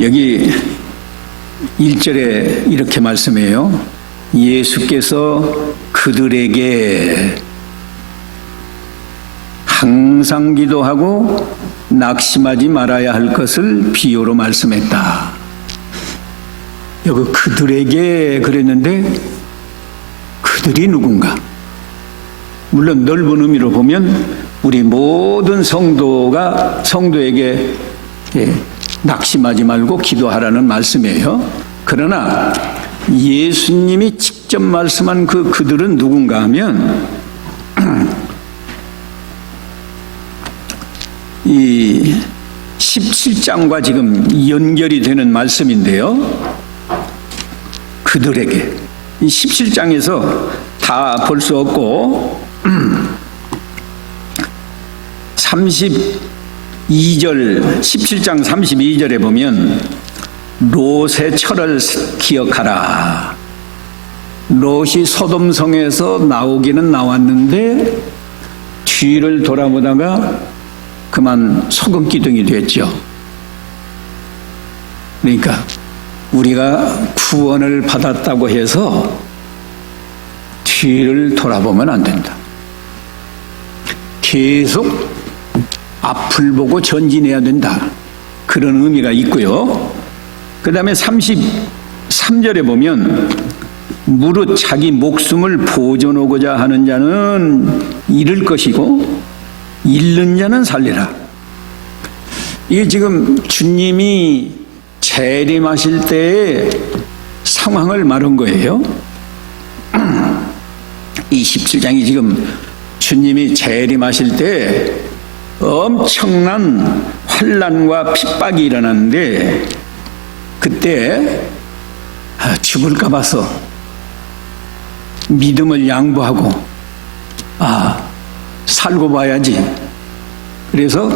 여기 1절에 이렇게 말씀해요. 예수께서 그들에게 항상 기도하고 낙심하지 말아야 할 것을 비유로 말씀했다. 여기 그들에게 그랬는데 그들이 누군가? 물론 넓은 의미로 보면 우리 모든 성도에게 낙심하지 말고 기도하라는 말씀이에요. 그러나 예수님이 직접 말씀한 그들은 누군가 하면 이 17장과 지금 연결이 되는 말씀인데요. 그들에게 이 17장에서 다 볼 수 없고 32절 17장 32절에 보면 롯의 철을 기억하라. 롯이 소돔성에서 나오기는 나왔는데 뒤를 돌아보다가 그만 소금기둥이 됐죠. 그러니까 우리가 구원을 받았다고 해서 뒤를 돌아보면 안 된다. 계속 앞을 보고 전진해야 된다. 그런 의미가 있고요. 그 다음에 33절에 보면 무릇 자기 목숨을 보존하고자 하는 자는 잃을 것이고 잃는 자는 살리라. 이게 지금 주님이 재림하실 때의 상황을 말한 거예요. 이 17장이 지금 주님이 재림하실 때 엄청난 환난과 핍박이 일어났는데 그때 죽을까 봐서 믿음을 양보하고 살고 봐야지. 그래서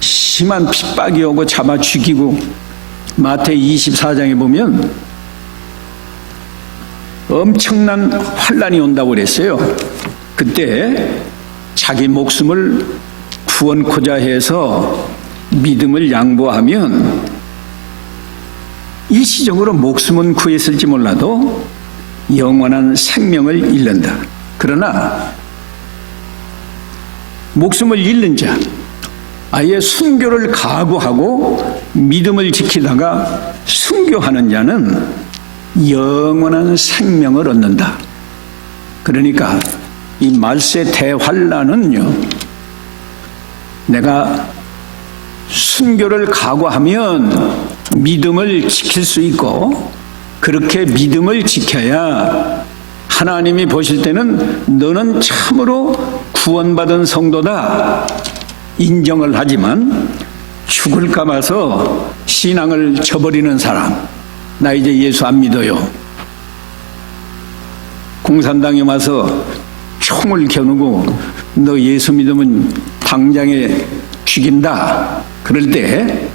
심한 핍박이 오고 잡아 죽이고 마태이 24장에 보면 엄청난 환난이 온다고 그랬어요. 그때 자기 목숨을 구원코자 해서 믿음을 양보하면 일시적으로 목숨은 구했을지 몰라도 영원한 생명을 잃는다. 그러나 목숨을 잃는 자, 아예 순교를 각오하고 믿음을 지키다가 순교하는 자는 영원한 생명을 얻는다. 그러니까 이 말세 대환란은요, 내가 순교를 각오하면 믿음을 지킬 수 있고 그렇게 믿음을 지켜야 하나님이 보실 때는 너는 참으로 구원받은 성도다 인정을 하지만 죽을까 봐서 신앙을 저버리는 사람, 나 이제 예수 안 믿어요. 공산당에 와서 총을 겨누고 너 예수 믿으면 당장에 죽인다. 그럴 때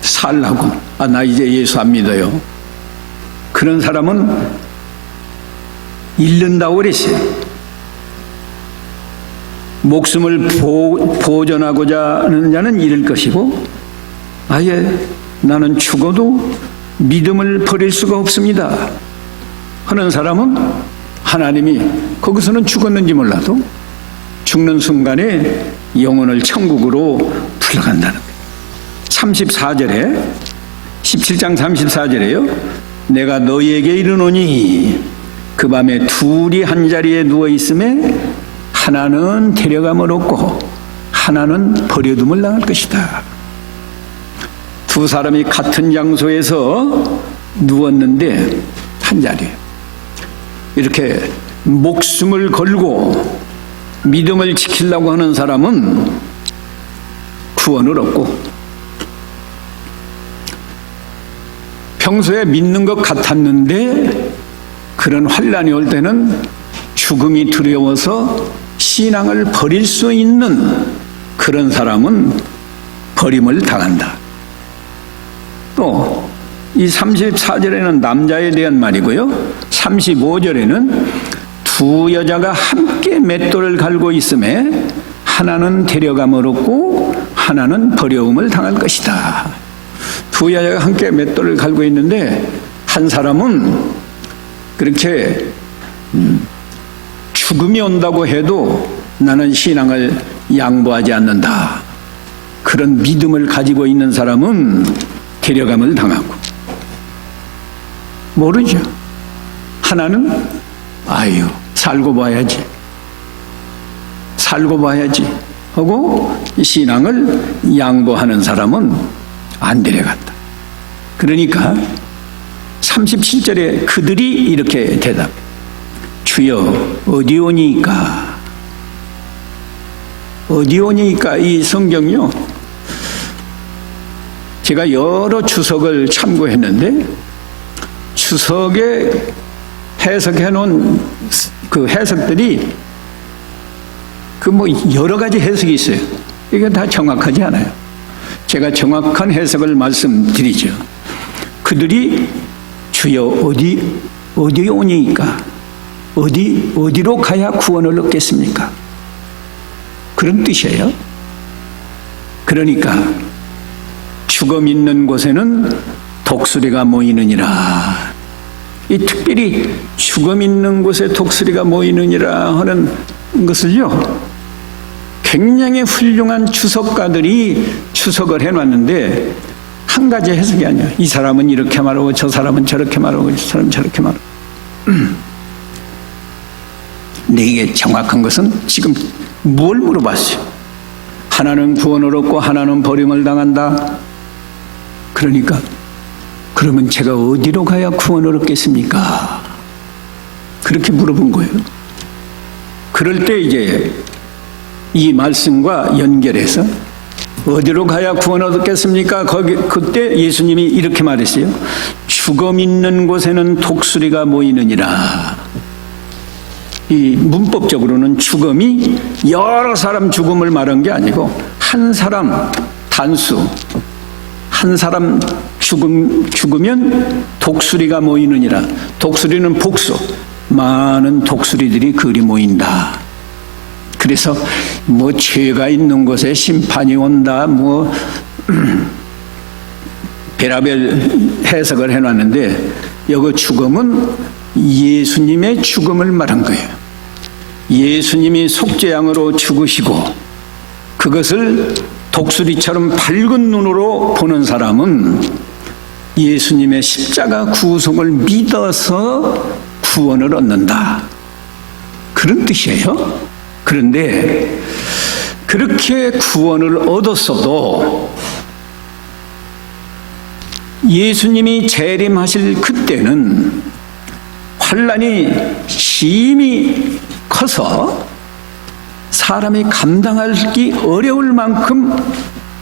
살라고 나 이제 예수 안 믿어요. 그런 사람은 잃는다고 그랬어요. 목숨을 보존하고자 하는 자는 잃을 것이고 아예 나는 죽어도 믿음을 버릴 수가 없습니다 하는 사람은 하나님이 거기서는 죽었는지 몰라도 죽는 순간에 영혼을 천국으로 불러간다는 거예요. 34절에 17장 34절에요. 내가 너희에게 이르노니 그 밤에 둘이 한 자리에 누워 있음에 하나는 데려감을 얻고 하나는 버려둠을 당할 것이다. 두 사람이 같은 장소에서 누웠는데 한 자리에 이렇게 목숨을 걸고 믿음을 지키려고 하는 사람은 구원을 얻고 평소에 믿는 것 같았는데 그런 환난이 올 때는 죽음이 두려워서 신앙을 버릴 수 있는 그런 사람은 버림을 당한다. 또 이 34절에는 남자에 대한 말이고요. 35절에는 두 여자가 함께 맷돌을 갈고 있음에 하나는 데려감을 얻고 하나는 버려움을 당할 것이다. 두 여자가 함께 맷돌을 갈고 있는데 한 사람은 그렇게 죽음이 온다고 해도 나는 신앙을 양보하지 않는다. 그런 믿음을 가지고 있는 사람은 데려감을 당하고, 모르죠. 하나는 아유 살고 봐야지 하고 신앙을 양보하는 사람은 안 데려갔다. 그러니까 37절에 그들이 이렇게 대답해. 주여 어디 오니까? 어디 오니까? 이 성경요, 제가 여러 주석을 참고했는데 주석에 해석해 놓은 그 해석들이 그 뭐 여러 가지 해석이 있어요. 이게 다 정확하지 않아요. 제가 정확한 해석을 말씀드리죠. 그들이 주여 어디 오니까? 어디로 가야 구원을 얻겠습니까? 그런 뜻이에요. 그러니까 죽음 있는 곳에는 독수리가 모이느니라. 이 특별히 죽음 있는 곳에 독수리가 모이느니라 하는 것을요, 굉장히 훌륭한 주석가들이 주석을 해놨는데 한 가지 해석이 아니야. 이 사람은 이렇게 말하고 저 사람은 저렇게 말하고 저 사람은 저렇게 말하고. 근데 이게 정확한 것은 지금 뭘 물어봤어요? 하나는 구원을 얻고 하나는 버림을 당한다. 그러니까 그러면 제가 어디로 가야 구원을 얻겠습니까? 그렇게 물어본 거예요. 그럴 때 이제 이 말씀과 연결해서 어디로 가야 구원을 얻겠습니까? 그때 예수님이 이렇게 말했어요. 죽음 있는 곳에는 독수리가 모이느니라. 이 문법적으로는 죽음이 여러 사람 죽음을 말한 게 아니고 한 사람 단수, 한 사람 죽으면 독수리가 모이느니라. 독수리는 복수, 많은 독수리들이 그리 모인다. 그래서 뭐 죄가 있는 곳에 심판이 온다, 뭐 별의별 해석을 해놨는데 여기 죽음은 예수님의 죽음을 말한 거예요. 예수님이 속죄양으로 죽으시고 그것을 독수리처럼 밝은 눈으로 보는 사람은 예수님의 십자가 구속을 믿어서 구원을 얻는다. 그런 뜻이에요. 그런데 그렇게 구원을 얻었어도 예수님이 재림하실 그때는 환난이 심히 커서 사람이 감당하기 어려울 만큼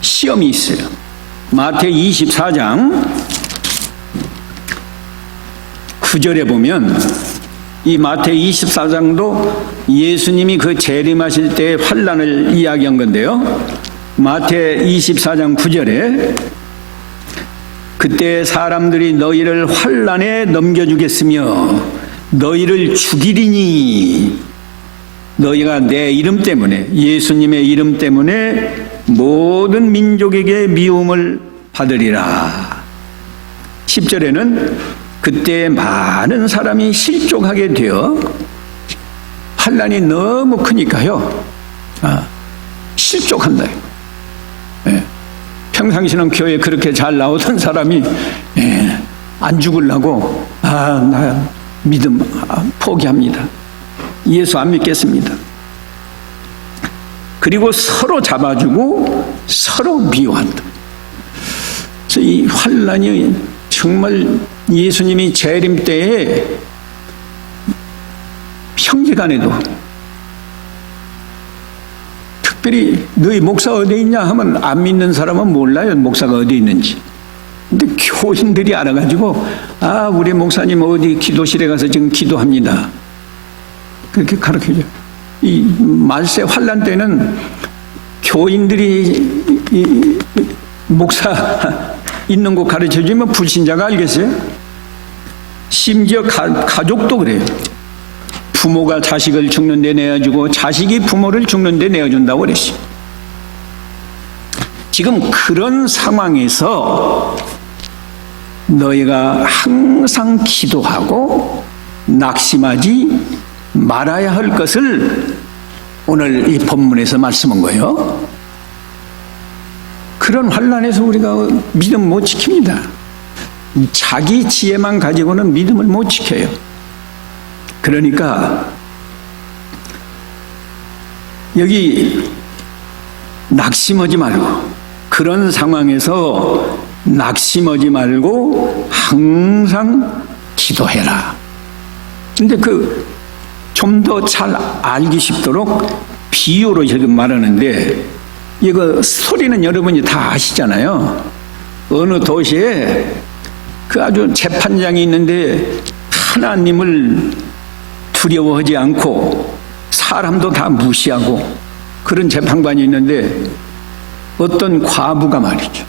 시험이 있어요. 마태 24장 9절에 보면 이 마태 24장도 예수님이 그 재림하실 때의 환난을 이야기한 건데요. 마태 24장 9절에 그때 사람들이 너희를 환난에 넘겨주겠으며 너희를 죽이리니 너희가 내 이름 때문에, 예수님의 이름 때문에 모든 민족에게 미움을 받으리라. 10절에는 그때 많은 사람이 실족하게 되어 환난이 너무 크니까요, 실족한다. 예. 평상시는 교회 그렇게 잘 나오던 사람이 안 죽으려고 나 믿음 포기합니다. 예수 안 믿겠습니다. 그리고 서로 잡아주고 서로 미워한다. 그래서 이 환난이 정말 예수님이 재림 때에 형제간에도 특별히 너희 목사 어디 있냐 하면 안 믿는 사람은 몰라요, 목사가 어디 있는지. 근데 교인들이 알아가지고 우리 목사님 어디 기도실에 가서 지금 기도합니다. 그렇게 가르쳐줘. 이 말세 환난 때는 교인들이 이 목사 있는 곳 가르쳐주면 불신자가 알겠어요? 심지어 가족도 그래요. 부모가 자식을 죽는데 내어주고 자식이 부모를 죽는데 내어준다고 그랬어요. 지금 그런 상황에서 너희가 항상 기도하고 낙심하지 말아야 할 것을 오늘 이 본문에서 말씀한 거예요. 그런 환난에서 우리가 믿음 못 지킵니다. 자기 지혜만 가지고는 믿음을 못 지켜요. 그러니까 여기 낙심하지 말고, 그런 상황에서 낙심하지 말고 항상 기도해라. 근데 좀 더 잘 알기 쉽도록 비유로 지금 말하는데, 이거 스토리는 여러분이 다 아시잖아요. 어느 도시에 아주 재판장이 있는데 하나님을 두려워하지 않고 사람도 다 무시하고 그런 재판관이 있는데, 어떤 과부가 말이죠,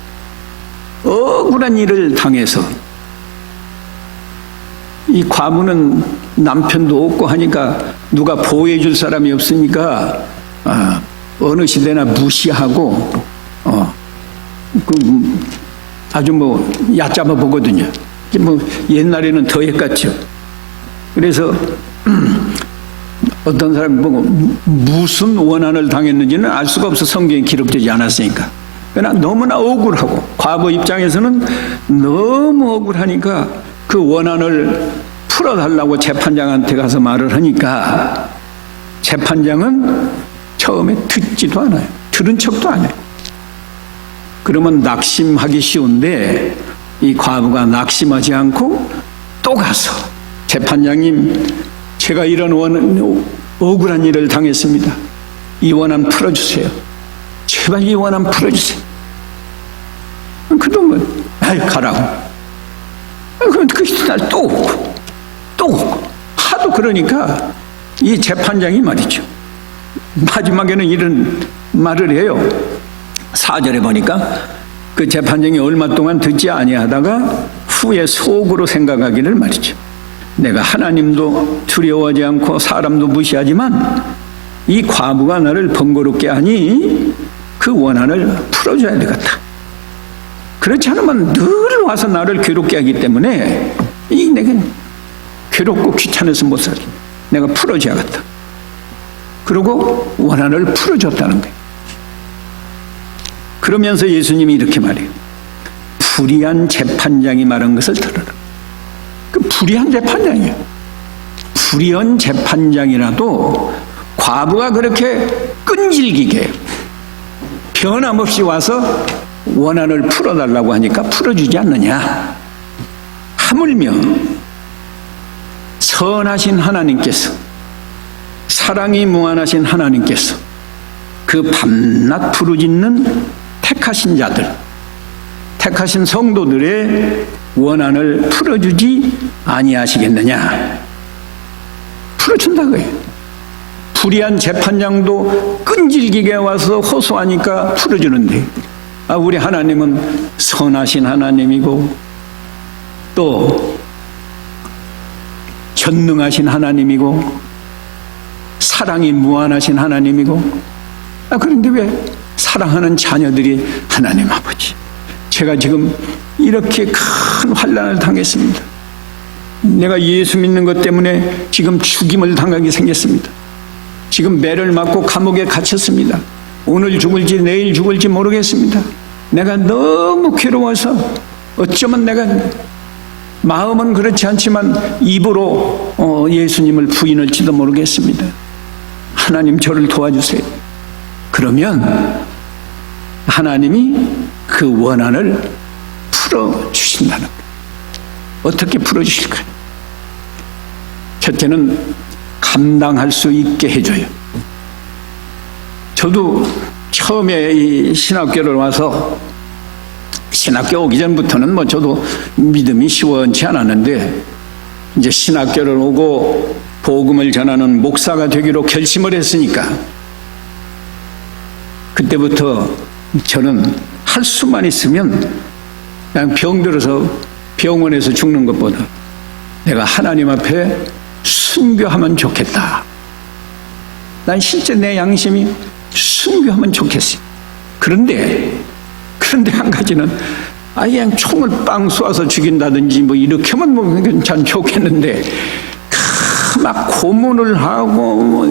억울한 일을 당해서, 이 과부는 남편도 없고 하니까 누가 보호해 줄 사람이 없으니까 어느 시대나 무시하고 아주 얕잡아 보거든요. 옛날에는 더 했겠죠. 그래서 어떤 사람이 보고 무슨 원한을 당했는지는 알 수가 없어, 성경에 기록되지 않았으니까. 그러나 너무나 억울하고, 과부 입장에서는 너무 억울하니까 그 원한을 풀어달라고 재판장한테 가서 말을 하니까 재판장은 처음에 듣지도 않아요. 들은 척도 안 해요. 그러면 낙심하기 쉬운데 이 과부가 낙심하지 않고 또 가서, 재판장님, 제가 이런 억울한 일을 당했습니다. 이 원한 풀어주세요. 제발 이 원한 풀어주세요. 그러면 가라고. 그럼 그 날 또 오고 또 오고 하도 그러니까 이 재판장이 말이죠, 마지막에는 이런 말을 해요. 4절에 보니까 그 재판장이 얼마 동안 듣지 아니하다가 후에 속으로 생각하기를 말이죠, 내가 하나님도 두려워하지 않고 사람도 무시하지만 이 과부가 나를 번거롭게 하니 그 원한을 풀어줘야 되겠다. 그렇지 않으면 늘 와서 나를 괴롭게 하기 때문에 내가 괴롭고 귀찮아서 못 살지. 내가 풀어줘야겠다. 그러고 원한을 풀어줬다는 거예요. 그러면서 예수님이 이렇게 말해요. 불의한 재판장이 말한 것을 들어라. 그 불의한 재판장이에요. 불의한 재판장이라도 과부가 그렇게 끈질기게 변함없이 와서 원한을 풀어달라고 하니까 풀어주지 않느냐. 하물며 선하신 하나님께서, 사랑이 무한하신 하나님께서 그 밤낮 부르짖는 택하신 자들, 택하신 성도들의 원한을 풀어주지 아니하시겠느냐. 풀어준다고요. 불의한 재판장도 끈질기게 와서 호소하니까 풀어주는데, 우리 하나님은 선하신 하나님이고 또 전능하신 하나님이고 사랑이 무한하신 하나님이고, 그런데 왜 사랑하는 자녀들이 하나님 아버지, 제가 지금 이렇게 큰 환난을 당했습니다. 내가 예수 믿는 것 때문에 지금 죽임을 당하게 생겼습니다. 지금 매를 맞고 감옥에 갇혔습니다. 오늘 죽을지 내일 죽을지 모르겠습니다. 내가 너무 괴로워서 어쩌면 내가 마음은 그렇지 않지만 입으로 예수님을 부인할지도 모르겠습니다. 하나님 저를 도와주세요. 그러면 하나님이 그 원한을 풀어주신다는 거예요. 어떻게 풀어주실까요? 첫째는 감당할 수 있게 해줘요. 저도 처음에 이 신학교를 와서, 신학교 오기 전부터는 저도 믿음이 시원치 않았는데, 이제 신학교를 오고 복음을 전하는 목사가 되기로 결심을 했으니까 그때부터 저는 할 수만 있으면 그냥 병들어서 병원에서 죽는 것보다 내가 하나님 앞에 순교하면 좋겠다. 난 실제 내 양심이 순교하면 좋겠어요. 그런데 한 가지는 아예 그냥 총을 빵 쏘아서 죽인다든지 뭐 이렇게 하면 뭐 괜찮 좋겠는데 막 고문을 하고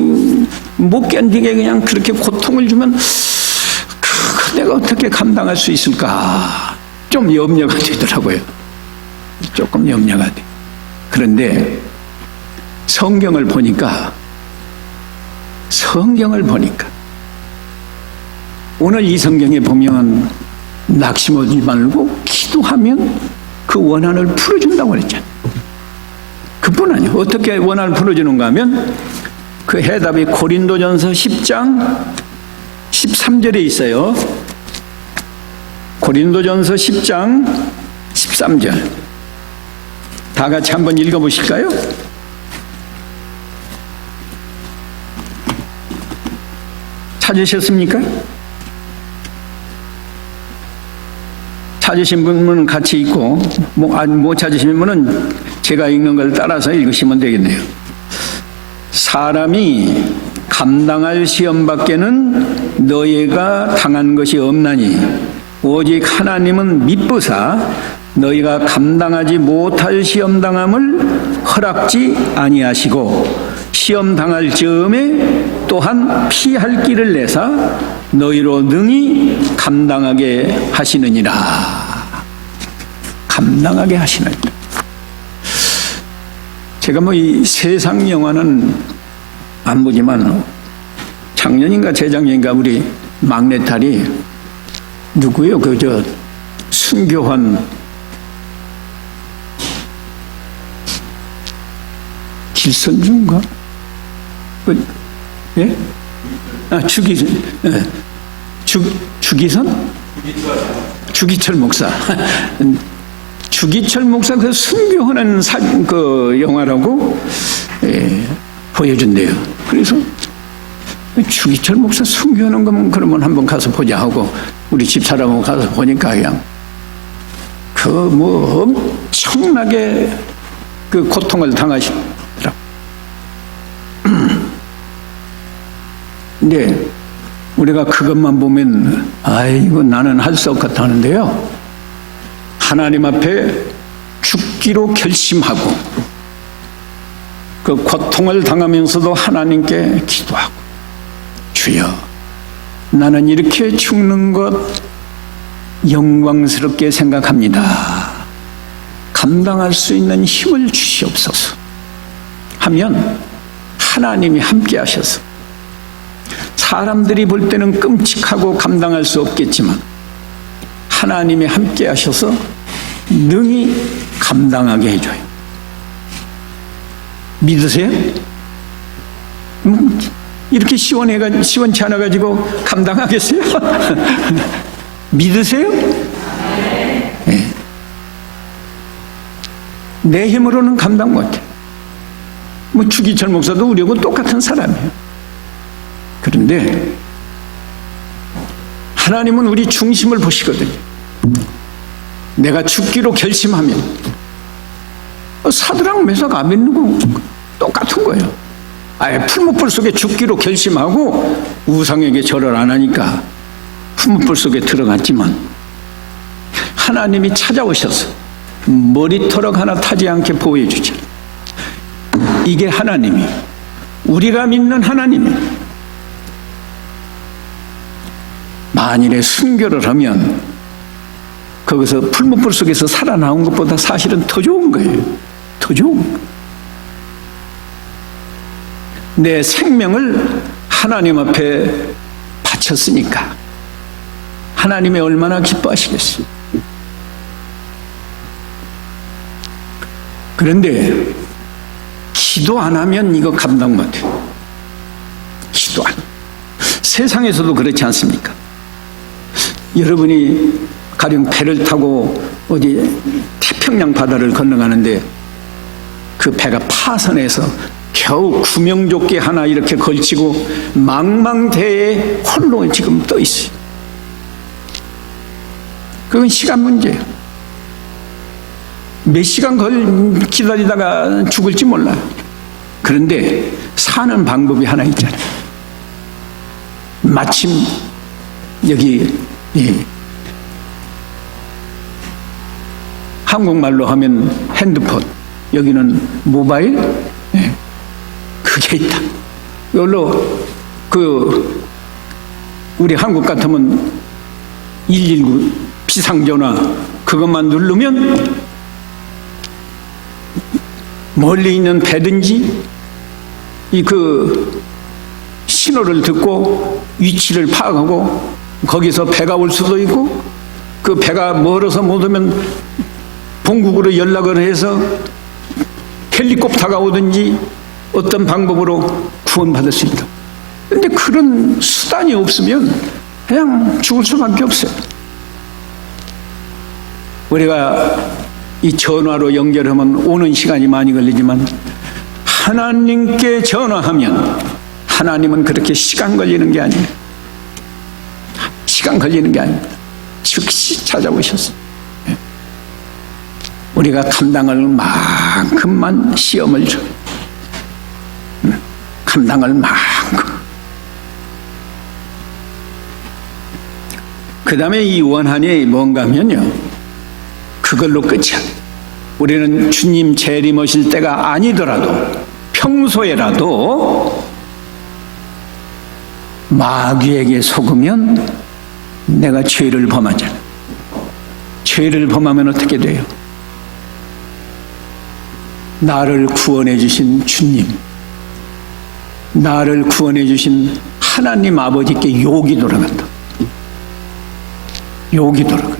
못 견디게 그냥 그렇게 고통을 주면 내가 어떻게 감당할 수 있을까? 좀 염려가 되더라고요. 조금 염려가 돼. 그런데 성경을 보니까 오늘 이 성경에 보면 낙심하지 말고 기도하면 그 원한을 풀어준다고 그랬잖아요. 그뿐 아니에요. 어떻게 원한을 풀어주는가 하면 그 해답이 고린도전서 10장 13절에 있어요. 고린도전서 10장 13절. 다 같이 한번 읽어보실까요? 찾으셨습니까? 찾으신 분은 같이 읽고 못 찾으신 분은 제가 읽는 걸 따라서 읽으시면 되겠네요. 사람이 감당할 시험 밖에는 너희가 당한 것이 없나니 오직 하나님은 미쁘사 너희가 감당하지 못할 시험 당함을 허락지 아니하시고 시험 당할 즈음에 또한 피할 길을 내사 너희로 능히 감당하게 하시느니라. 감당하게 하시느니라. 제가 뭐 이 세상 영화는 안 보지만 작년인가 재작년인가 우리 막내딸이 누구요? 그 순교한 길선주인가? 예? 주기선? 예. 주기선? 주기철 목사. 주기철 목사 그 순교하는 그 영화라고 보여준대요. 그래서 주기철 목사 순교하는 거면 그러면 한번 가서 보자 하고 우리 집사람하고 가서 보니까 그냥 그 뭐 엄청나게 그 고통을 당하시더라고. 근데 우리가 그것만 보면 아이고 나는 할 수 없겠다 하는데요. 하나님 앞에 죽기로 결심하고 그 고통을 당하면서도 하나님께 기도하고 주여 나는 이렇게 죽는 것 영광스럽게 생각합니다. 감당할 수 있는 힘을 주시옵소서 하면 하나님이 함께 하셔서 사람들이 볼 때는 끔찍하고 감당할 수 없겠지만 하나님이 함께 하셔서 능히 감당하게 해줘요. 믿으세요? 이렇게 시원치 않아가지고 감당하겠어요? 믿으세요? 네. 내 힘으로는 감당 못해. 뭐 주기철 목사도 우리하고 똑같은 사람이에요. 그런데 하나님은 우리 중심을 보시거든요. 내가 죽기로 결심하면 사드락 메삭 아벤느고 똑같은 거예요. 아예 풀무불 속에 죽기로 결심하고 우상에게 절을 안 하니까 풀무불 속에 들어갔지만 하나님이 찾아오셔서 머리털럭 하나 타지 않게 보호해 주죠. 이게 하나님이 우리가 믿는 하나님이 만일에 순교를 하면 거기서 풀무불 속에서 살아나온 것보다 사실은 더 좋은 거예요. 더 좋은 거예요. 내 생명을 하나님 앞에 바쳤으니까 하나님이 얼마나 기뻐하시겠어요. 그런데 기도 안 하면 이거 감당 못해요. 기도 안. 세상에서도 그렇지 않습니까? 여러분이 가령 배를 타고 어디 태평양 바다를 건너가는데 그 배가 파선해서 겨우 구명조끼 하나 이렇게 걸치고 망망대해에 홀로 지금 떠 있어요. 그건 시간 문제예요. 몇 시간 기다리다가 죽을지 몰라요. 그런데 사는 방법이 하나 있잖아요. 마침 여기 한국말로 하면 핸드폰, 여기는 모바일, 네. 그게 있다. 이걸로 우리 한국 같으면 119 비상전화 그것만 누르면 멀리 있는 배든지 신호를 듣고 위치를 파악하고 거기서 배가 올 수도 있고 그 배가 멀어서 못 오면 본국으로 연락을 해서 헬리콥터가 오든지 어떤 방법으로 구원받을 수 있다. 그런데 그런 수단이 없으면 그냥 죽을 수밖에 없어요. 우리가 이 전화로 연결하면 오는 시간이 많이 걸리지만 하나님께 전화하면 하나님은 그렇게 시간 걸리는 게 아니에요. 시간 걸리는 게 아닙니다. 즉시 찾아오셨어요. 우리가 감당할 만큼만 시험을 줘. 감당할 만큼. 그 다음에 이 원한이 뭔가 하면요, 그걸로 끝이야. 우리는 주님 재림하실 때가 아니더라도 평소에라도 마귀에게 속으면 내가 죄를 범하잖아. 죄를 범하면 어떻게 돼요? 나를 구원해 주신 주님, 나를 구원해 주신 하나님 아버지께 욕이 돌아간다. 욕이 돌아가.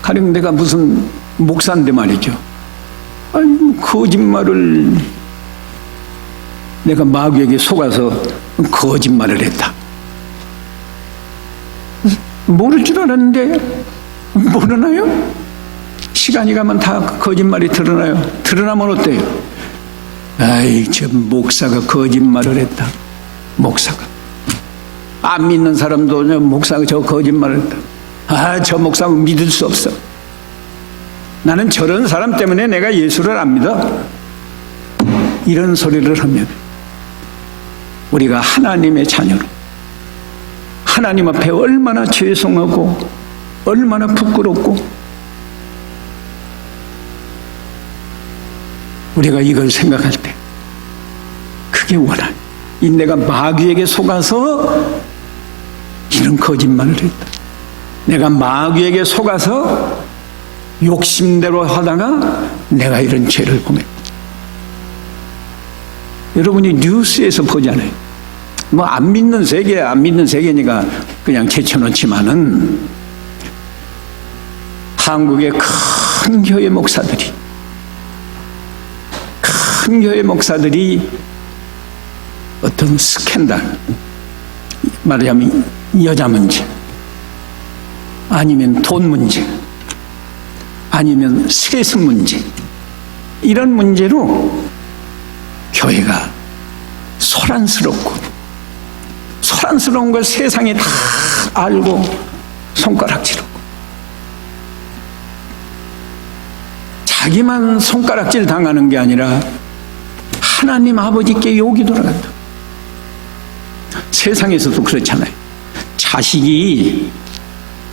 가령 내가 무슨 목사인데 말이죠. 아니, 거짓말을 내가 마귀에게 속아서 거짓말을 했다. 모를 줄 알았는데 모르나요? 시간이 가면 다 거짓말이 드러나요. 드러나면 어때요? 아이, 저 목사가 거짓말을 했다. 목사가. 안 믿는 사람도 목사가 저 거짓말을 했다. 아, 저 목사는 믿을 수 없어. 나는 저런 사람 때문에 내가 예수를 안 믿어. 이런 소리를 하면 우리가 하나님의 자녀로 하나님 앞에 얼마나 죄송하고 얼마나 부끄럽고 우리가 이걸 생각할 때 그게 원한. 이 내가 마귀에게 속아서 이런 거짓말을 했다. 내가 마귀에게 속아서 욕심대로 하다가 내가 이런 죄를 범했다. 여러분이 뉴스에서 보잖아요. 뭐 안 믿는 세계, 안 믿는 세계니까 그냥 제쳐놓지만은 한국의 큰 교회 목사들이 어떤 스캔들, 말하자면 여자 문제, 아니면 돈 문제, 아니면 세습 문제, 이런 문제로 교회가 소란스러운 걸 세상이 다 알고 손가락질하고 자기만 손가락질 당하는 게 아니라 하나님 아버지께 욕이 돌아간다. 세상에서도 그렇잖아요. 자식이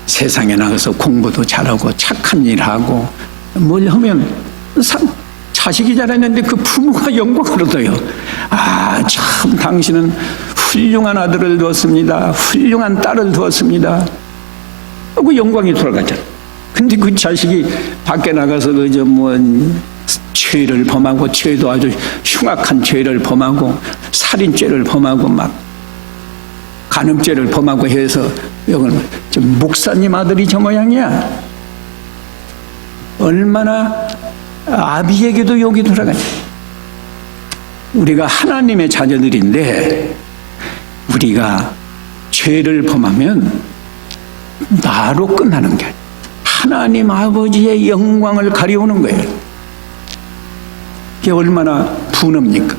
세상에 나가서 공부도 잘하고 착한 일하고 뭘 하면 자식이 잘했는데 그 부모가 영광을 얻어요. 아, 참 당신은 훌륭한 아들을 두었습니다. 훌륭한 딸을 두었습니다. 하고 영광이 돌아가잖아요. 근데 그 자식이 밖에 나가서 그저 죄를 범하고 죄도 아주 흉악한 죄를 범하고 살인죄를 범하고 막 간음죄를 범하고 해서 이건 좀 목사님 아들이 저 모양이야. 얼마나 아비에게도 욕이 돌아가냐. 우리가 하나님의 자녀들인데 우리가 죄를 범하면 나로 끝나는 게 아니야. 하나님 아버지의 영광을 가려오는 거예요. 이게 얼마나 분합니까?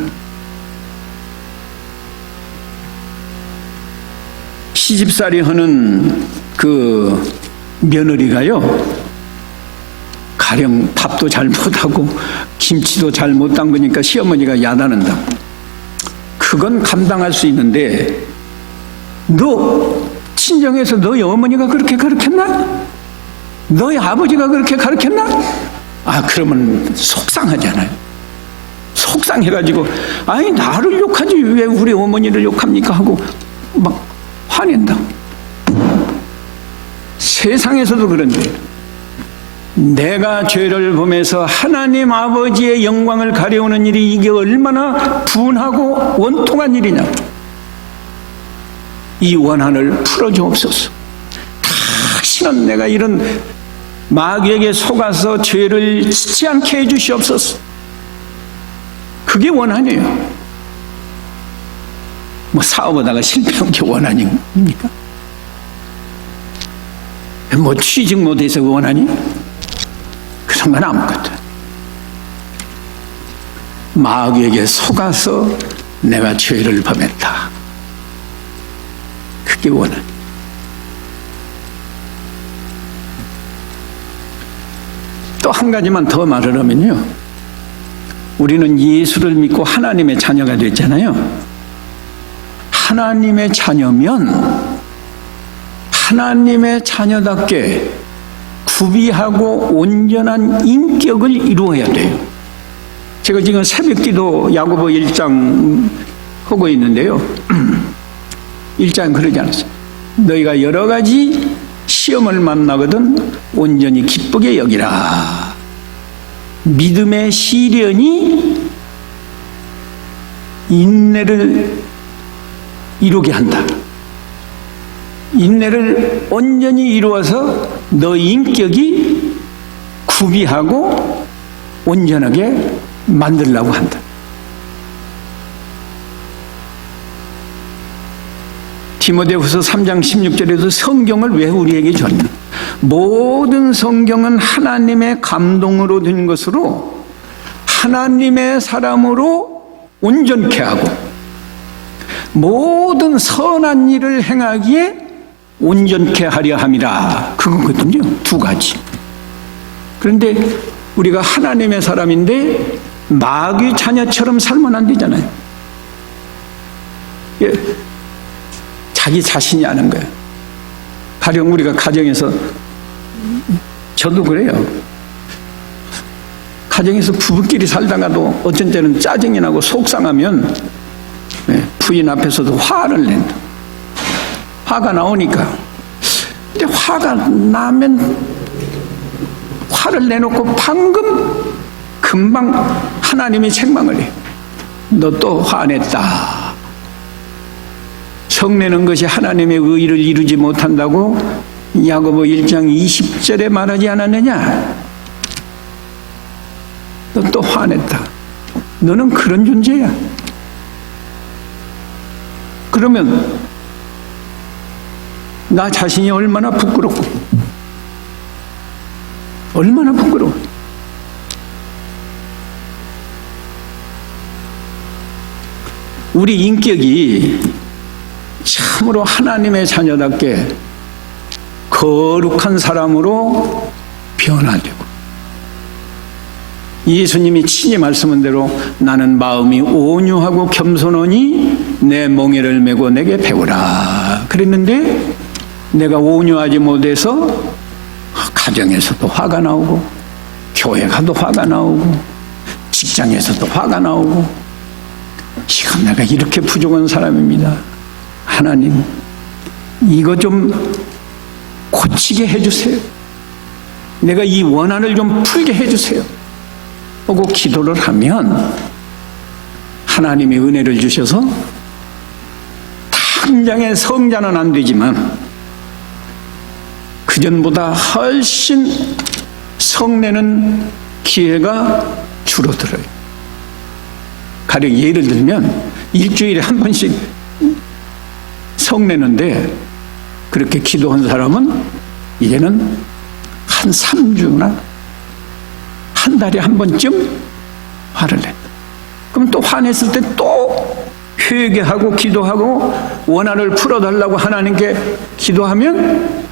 시집살이 하는 그 며느리가요, 가령 밥도 잘 못하고 김치도 잘 못 담그니까 시어머니가 야단한다. 그건 감당할 수 있는데 너 친정에서 너희 어머니가 그렇게 가르쳤나? 너희 아버지가 그렇게 가르쳤나? 아, 그러면 속상하잖아요. 속상해가지고, 아니, 나를 욕하지 왜 우리 어머니를 욕합니까? 하고 막 화낸다. 세상에서도 그런데 내가 죄를 범해서 하나님 아버지의 영광을 가려우는 일이 이게 얼마나 분하고 원통한 일이냐. 이 원한을 풀어주옵소서. 다시는 내가 이런 마귀에게 속아서 죄를 짓지 않게 해주시옵소서. 그게 원한이에요. 뭐 사업하다가 실패한 게 원한입니까? 뭐 취직 못해서 원하니? 그런 건 아무것도. 마귀에게 속아서 내가 죄를 범했다. 그게 원한. 또 한 가지만 더 말을 하면요, 우리는 예수를 믿고 하나님의 자녀가 됐잖아요. 하나님의 자녀면 하나님의 자녀답게 구비하고 온전한 인격을 이루어야 돼요. 제가 지금 새벽기도 야고보 1장 하고 있는데요, 1장 그러지 않았어요. 너희가 여러 가지 시험을 만나거든 온전히 기쁘게 여기라. 믿음의 시련이 인내를 이루게 한다. 인내를 온전히 이루어서 너 인격이 구비하고 온전하게 만들려고 한다. 디모데후서 3장 16절에도 성경을 왜 우리에게 줬냐? 모든 성경은 하나님의 감동으로 된 것으로 하나님의 사람으로 온전케 하고 모든 선한 일을 행하기에 온전케 하려 함이라. 그거거든요. 두 가지. 그런데 우리가 하나님의 사람인데 마귀 자녀처럼 살면 안 되잖아요. 예. 자기 자신이 아는 거예요. 가령 우리가 가정에서, 저도 그래요. 가정에서 부부끼리 살다가도 어쩐 때는 짜증이 나고 속상하면 부인 앞에서도 화를 낸다. 화가 나오니까. 근데 화가 나면 화를 내놓고 금방 하나님이 책망을 해. 너 또 화냈다. 성내는 것이 하나님의 의를 이루지 못한다고 야고보 1장 20절에 말하지 않았느냐? 너 또 화냈다. 너는 그런 존재야. 그러면 나 자신이 얼마나 부끄럽고 얼마나 부끄러워. 우리 인격이 참으로 하나님의 자녀답게 거룩한 사람으로 변화되고, 예수님이 친히 말씀한 대로 나는 마음이 온유하고 겸손하니 내 멍에를 메고 내게 배우라 그랬는데, 내가 온유하지 못해서 가정에서도 화가 나오고 교회 가도 화가 나오고 직장에서도 화가 나오고, 지금 내가 이렇게 부족한 사람입니다. 하나님, 이거 좀 고치게 해주세요. 내가 이 원한을 좀 풀게 해주세요. 하고 기도를 하면 하나님의 은혜를 주셔서 당장의 성자는 안 되지만 그전보다 훨씬 성내는 기회가 줄어들어요. 가령 예를 들면 일주일에 한 번씩 성내는데, 그렇게 기도한 사람은 이제는 한 3주나 한 달에 한 번쯤 화를 낸다. 그럼 또 화냈을 때 또 회개하고 기도하고 원한을 풀어달라고 하나님께 기도하면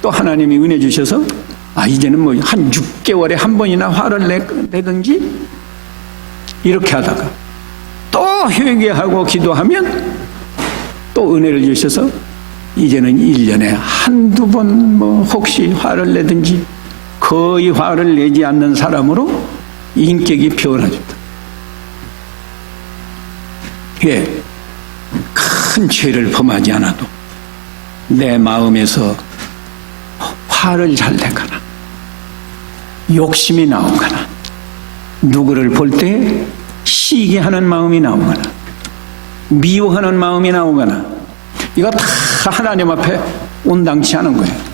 또 하나님이 은혜 주셔서 이제는 뭐 한 6개월에 한 번이나 화를 내든지 이렇게 하다가 또 회개하고 기도하면 또 은혜를 주셔서 이제는 1년에 한두 번 뭐 혹시 화를 내든지 거의 화를 내지 않는 사람으로 인격이 변화된다. 예, 큰 죄를 범하지 않아도 내 마음에서 화를 잘 내거나 욕심이 나오거나 누구를 볼 때 시기하는 마음이 나오거나 미워하는 마음이 나오거나 이거 다 하나님 앞에 온당치 않은 거예요.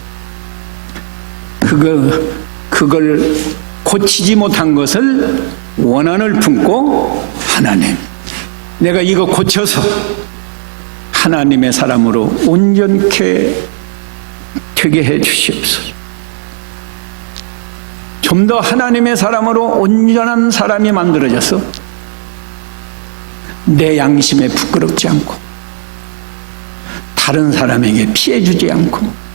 그걸 고치지 못한 것을 원한을 품고 하나님, 내가 이거 고쳐서 하나님의 사람으로 온전케 되게 해 주시옵소서. 좀 더 하나님의 사람으로 온전한 사람이 만들어져서 내 양심에 부끄럽지 않고 다른 사람에게 피해 주지 않고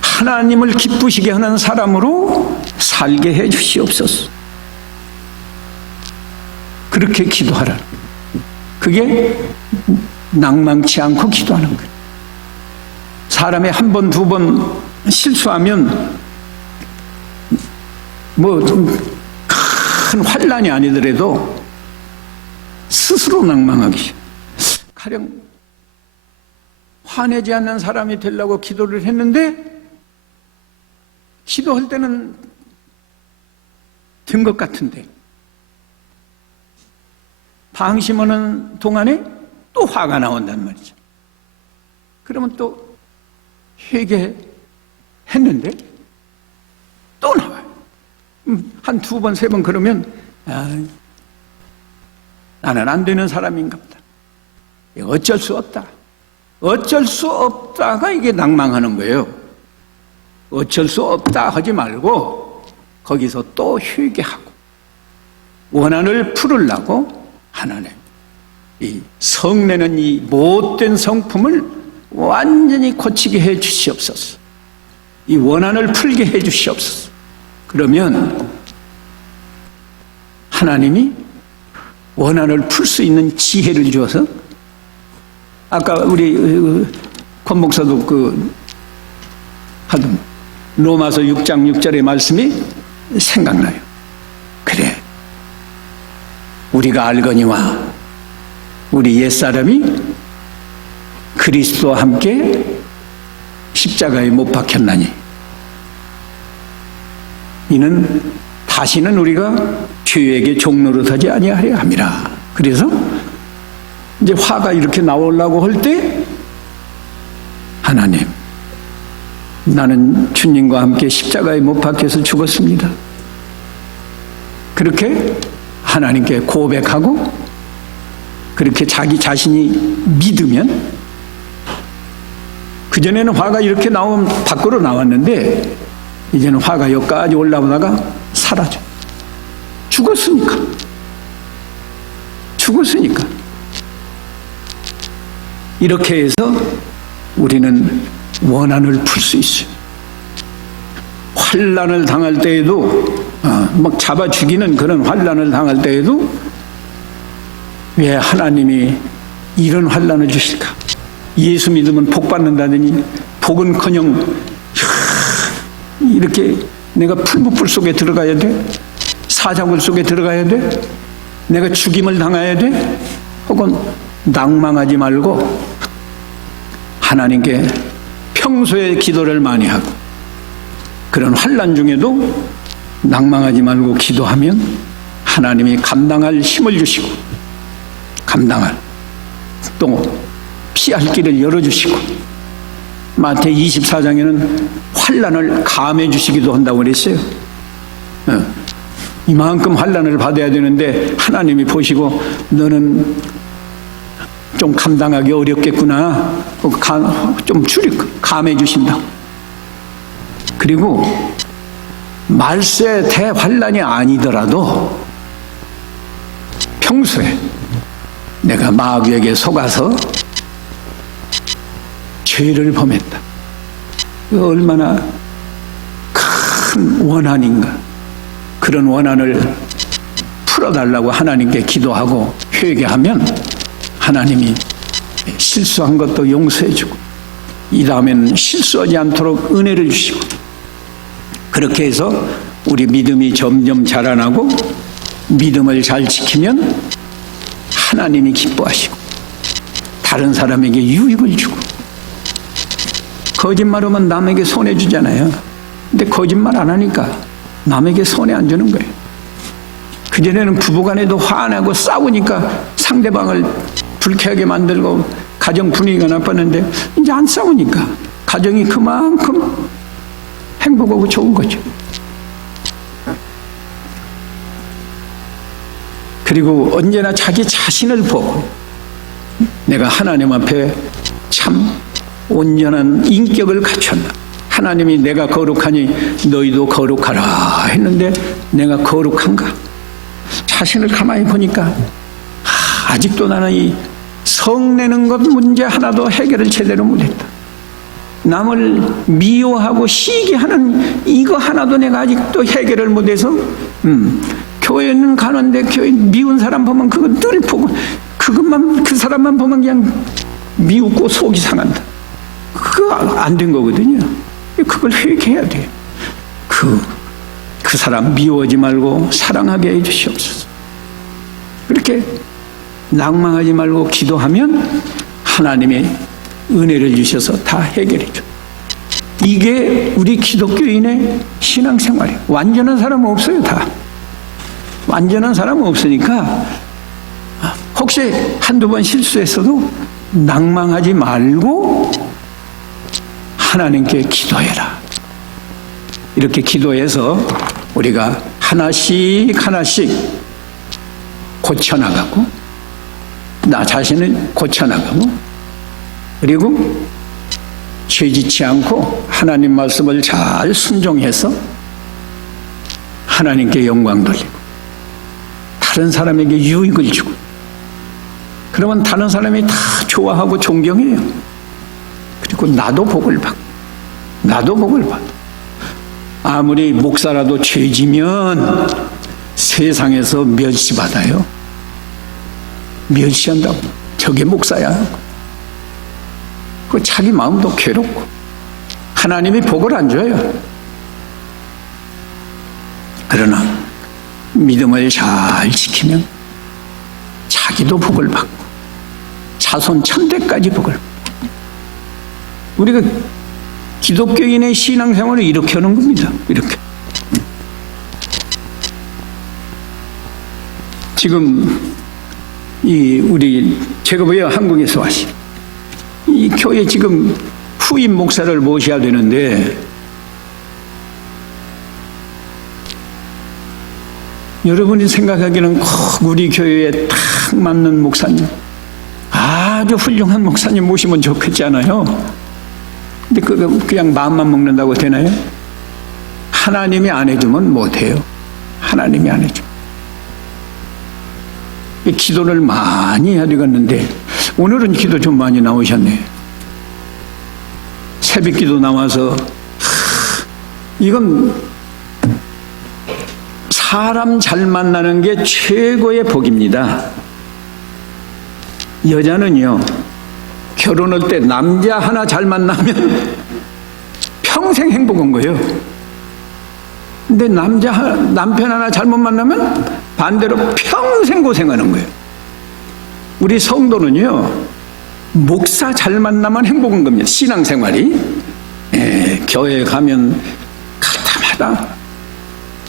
하나님을 기쁘시게 하는 사람으로 살게 해 주시옵소서. 그렇게 기도하라. 그게 낭망치 않고 기도하는 거예요. 사람이 한 번, 두 번 실수하면 큰 환난이 아니더라도 스스로 낭망하기. 가령 화내지 않는 사람이 되려고 기도를 했는데 기도할 때는 된 것 같은데 방심하는 동안에 또 화가 나온단 말이죠. 그러면 또 회개했는데 또 나와요. 한 두 번, 세 번 그러면 나는 안 되는 사람인가 보다. 어쩔 수 없다. 어쩔 수 없다가 이게 낭망하는 거예요. 어쩔 수 없다 하지 말고 거기서 또 회개하고 원한을 풀으려고 하나님, 이 성내는 이 못된 성품을 완전히 고치게 해 주시옵소서. 이 원한을 풀게 해 주시옵소서. 그러면 하나님이 원한을 풀 수 있는 지혜를 주어서, 아까 우리 권 목사도 하던 로마서 6장 6절의 말씀이 생각나요. 그래, 우리가 알거니와 우리 옛사람이 그리스도와 함께 십자가에 못 박혔나니 이는 다시는 우리가 죄에게 종노릇하지 아니하려 함이라. 그래서 이제 화가 이렇게 나오려고 할 때 하나님, 나는 주님과 함께 십자가에 못 박혀서 죽었습니다. 그렇게 하나님께 고백하고 그렇게 자기 자신이 믿으면, 그전에는 화가 이렇게 나오면 밖으로 나왔는데 이제는 화가 여기까지 올라오다가 사라져. 죽었으니까. 이렇게 해서 우리는 원한을 풀 수 있어요. 환난을 당할 때에도 막 잡아 죽이는 그런 환난을 당할 때에도 왜 하나님이 이런 환난을 주실까? 예수 믿으면 복 받는다더니 복은커녕 이렇게 내가 풀무불 속에 들어가야 돼? 사자굴 속에 들어가야 돼? 내가 죽임을 당해야 돼? 혹은 낭망하지 말고 하나님께 평소에 기도를 많이 하고 그런 환난 중에도 낭망하지 말고 기도하면 하나님이 감당할 힘을 주시고 감당할, 또 피할 길을 열어주시고, 마태복음 24장에는 환난을 감해 주시기도 한다고 그랬어요. 이만큼 환난을 받아야 되는데 하나님이 보시고 너는 좀 감당하기 어렵겠구나, 좀 감해 주신다. 그리고 말세 대환난이 아니더라도 평소에 내가 마귀에게 속아서 죄를 범했다. 얼마나 큰 원한인가. 그런 원한을 풀어달라고 하나님께 기도하고 회개하면 하나님이 실수한 것도 용서해주고 이 다음에는 실수하지 않도록 은혜를 주시고 그렇게 해서 우리 믿음이 점점 자라나고 믿음을 잘 지키면 하나님이 기뻐하시고 다른 사람에게 유익을 주고, 거짓말하면 남에게 손해 주잖아요. 근데 거짓말 안 하니까 남에게 손해 안 주는 거예요. 그전에는 부부간에도 화나고 싸우니까 상대방을 불쾌하게 만들고 가정 분위기가 나빴는데, 이제 안 싸우니까 가정이 그만큼 행복하고 좋은 거죠. 그리고 언제나 자기 자신을 보고 내가 하나님 앞에 참 온전한 인격을 갖췄나, 하나님이 내가 거룩하니 너희도 거룩하라 했는데 내가 거룩한가, 자신을 가만히 보니까 아직도 나는 이 성내는 것 문제 하나도 해결을 제대로 못했다. 남을 미워하고 시기하는 이거 하나도 내가 아직도 해결을 못해서 교회는 가는데 교회 미운 사람 보면 그거 늘 보고 그것만, 그 사람만 보면 그냥 미웃고 속이 상한다. 그거 안 된 거거든요. 그걸 회개해야 돼요. 그 사람 미워하지 말고 사랑하게 해 주시옵소서. 그렇게 낭망하지 말고 기도하면 하나님의 은혜를 주셔서 다 해결해 줘요. 이게 우리 기독교인의 신앙생활이에요. 완전한 사람은 없어요. 다 완전한 사람은 없으니까 혹시 한두 번 실수했어도 낭망하지 말고 하나님께 기도해라. 이렇게 기도해서 우리가 하나씩 하나씩 고쳐나가고, 나 자신을 고쳐나가고, 그리고 죄짓지 않고 하나님 말씀을 잘 순종해서 하나님께 영광 돌리고 다른 사람에게 유익을 주고, 그러면 다른 사람이 다 좋아하고 존경해요. 그리고 나도 복을 받고, 나도 복을 받고. 아무리 목사라도 죄지면 세상에서 멸시받아요. 멸시한다고. 저게 목사야. 그 자기 마음도 괴롭고 하나님이 복을 안 줘요. 그러나 믿음을 잘 지키면 자기도 복을 받고 자손 천대까지 복을 받고. 우리가 기독교인의 신앙생활을 이렇게 하는 겁니다. 이렇게. 지금 제가 왜 한국에서 왔어요? 이 교회 지금 후임 목사를 모셔야 되는데, 여러분이 생각하기에는 꼭 우리 교회에 딱 맞는 목사님, 아주 훌륭한 목사님 모시면 좋겠잖아요. 근데 그냥 마음만 먹는다고 되나요? 하나님이 안 해주면 못해요. 하나님이 안 해줘. 기도를 많이 해야 되겠는데, 오늘은 기도 좀 많이 나오셨네. 새벽 기도 나와서, 이건 사람 잘 만나는 게 최고의 복입니다. 여자는요, 결혼할 때 남자 하나 잘 만나면 평생 행복한 거예요. 근데 남편 하나 잘못 만나면 반대로 평생 고생하는 거예요. 우리 성도는요, 목사 잘 만나면 행복한 겁니다. 신앙생활이. 교회 가면 가다마다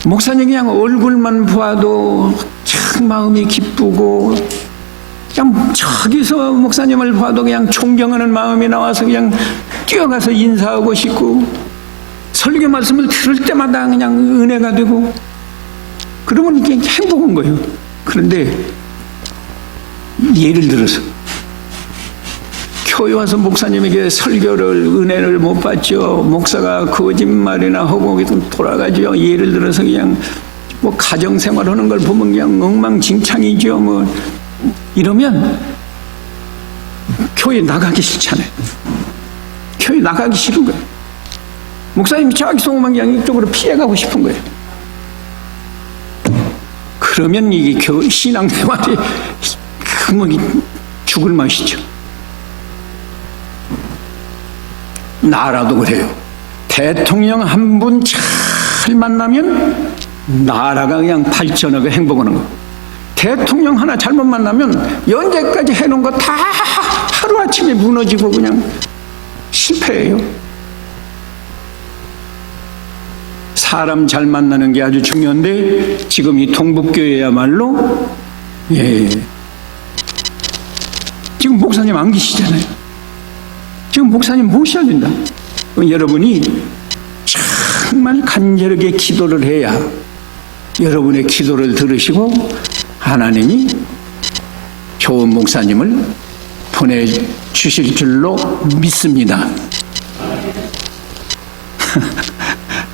목사님 그냥 얼굴만 봐도 참 마음이 기쁘고, 그냥 저기서 목사님을 봐도 그냥 존경하는 마음이 나와서 그냥 뛰어가서 인사하고 싶고, 설교 말씀을 들을 때마다 그냥 은혜가 되고, 그러면 그냥 행복한 거예요. 그런데 예를 들어서 교회 와서 목사님에게 설교를 은혜를 못 받죠. 목사가 거짓말이나 하고 돌아가죠. 예를 들어서 그냥 뭐 가정생활하는 걸 보면 그냥 엉망진창이죠. 뭐 이러면 교회 나가기 싫잖아요. 교회 나가기 싫은 거예요. 목사님이 저기 속으면 그냥 이쪽으로 피해가고 싶은 거예요. 그러면 이게 신앙생활이 죽을 맛이죠. 나라도 그래요. 대통령 한 분 잘 잘 만나면 나라가 그냥 발전하고 행복하는 거. 대통령 하나 잘못 만나면 연재까지 해놓은 거 다 하루아침에 무너지고 그냥 실패해요. 사람 잘 만나는 게 아주 중요한데 지금 이 동북교회야말로 지금 목사님 안 계시잖아요. 지금 목사님 모셔야 된다. 여러분이 정말 간절하게 기도를 해야 여러분의 기도를 들으시고 하나님이 좋은 목사님을 보내주실 줄로 믿습니다.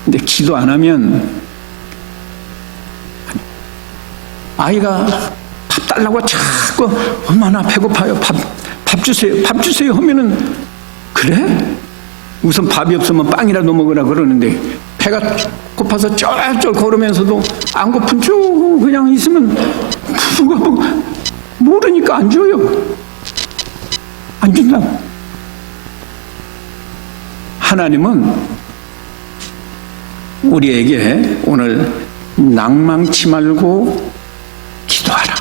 근데 기도 안 하면 아이가 밥 달라고 자꾸 엄마 나 배고파요. 밥 주세요 하면은 그래? 우선 밥이 없으면 빵이라도 먹으라 그러는데 배가 고파서 쩔쩔 걸으면서도 안 고픈 쭉 그냥 있으면 누가 모르니까 안 줘요. 안 준다고. 하나님은 우리에게 오늘 낭망치 말고 기도하라.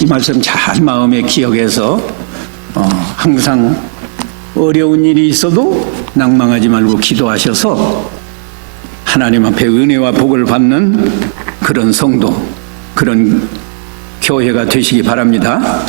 이 말씀 잘 마음에 기억해서 항상 어려운 일이 있어도 낭망하지 말고 기도하셔서 하나님 앞에 은혜와 복을 받는 그런 성도, 그런 교회가 되시기 바랍니다.